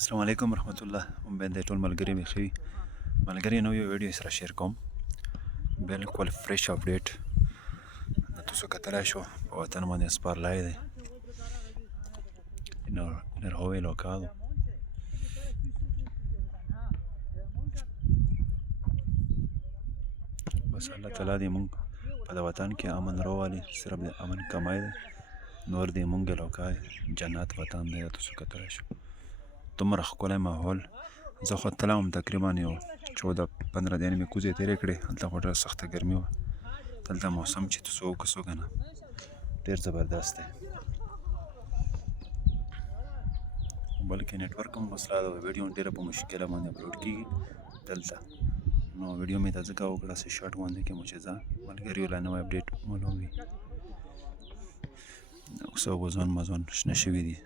السلام علیکم ورحمت الله. امید دی ټول ملګري مې ښه وي. ملګري نو یو ویډیو سره شیر کوم، بالکل فریش اپډیټ. تاسو کتلای شو په وطن باندې سپارلای دی nel هوی لوکادو. بس الله تعالی دې مونږ په د وطن کې امن راولي، صرف د امن کمای دی، نور دې مونږ لوکای جنت وطن دی. تاسو کتلای شو دومره ښکلی ماحول. زه خو تللی وم تقریبا یو 14-15 دینې مې کوزې تېرې کړې. هلته خو ډېره سخته ګرمي وه. دلته موسم چې تاسو وکتو که نه ډېر زبردست دی. بلکې نیټورک هم مسله ده، ویډیو هم ډېره په مشکله باندې اپلوډ کېږي دلته. نو ویډیو مې ته ځکه وکړه چې شارټ غوندې کړم چې ځه ملګریو لا نوی اپډیټ معلوم وي. اوس اوبه ځوان مزون شنه شوي دي.